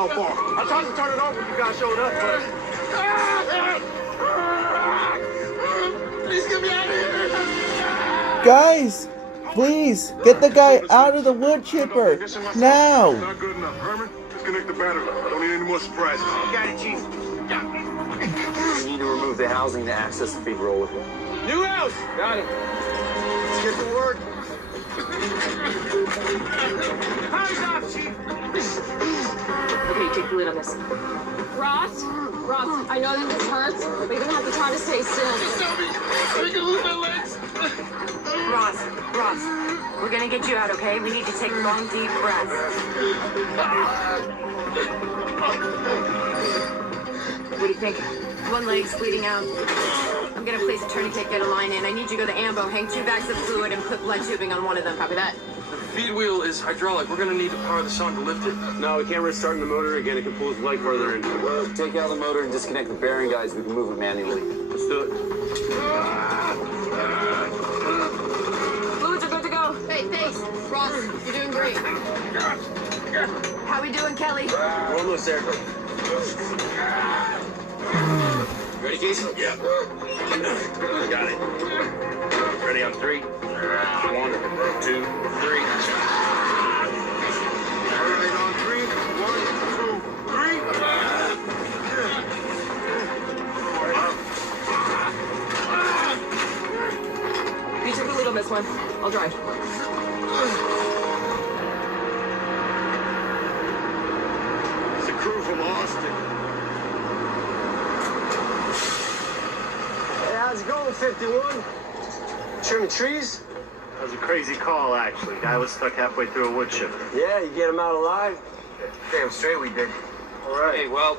How far? I tried to turn it off when you guys showed up, but... Please get me out of here! Guys, please, get the guy out of the wood chipper. Now! Not good enough. Herman, disconnect the battery. Don't need any more surprises. Got it, Chief. We need to remove the housing to access the feed roll with it. New house! Got it. Let's get to work. Hands off, Chief! Okay, take the lid on this. Ross, I know that this hurts, but you're gonna have to try to stay still. Just tell me. I can lose my legs. Ross, we're gonna get you out, okay? We need to take long, deep breaths. What do you think? One leg's bleeding out. I'm gonna place a tourniquet, get a line in. I need you to go to Ambo, hang 2 bags of fluid, and put blood tubing on one of them. Copy that? The feed wheel is hydraulic. We're gonna need to power this on to lift it. No, we can't restart the motor again. It can pull his leg further in. Well, take out the motor and disconnect the bearing, guys. We can move it manually. Let's do it. Fluids are good to go. Hey, thanks. Ross, you're doing great. How we doing, Kelly? We're almost there. Ready, Jason? Yeah. Got it. Ready on 3. 1, 2, 3. All right, on 3. 1, 2, 3. You took the lead on this one. I'll drive. It's a crew from Austin. Hey, how's it going, 51? Trimming trees? That was a crazy call, actually. Guy was stuck halfway through a wood chip. Yeah, you get him out alive? Damn straight we did. All right. Hey, well,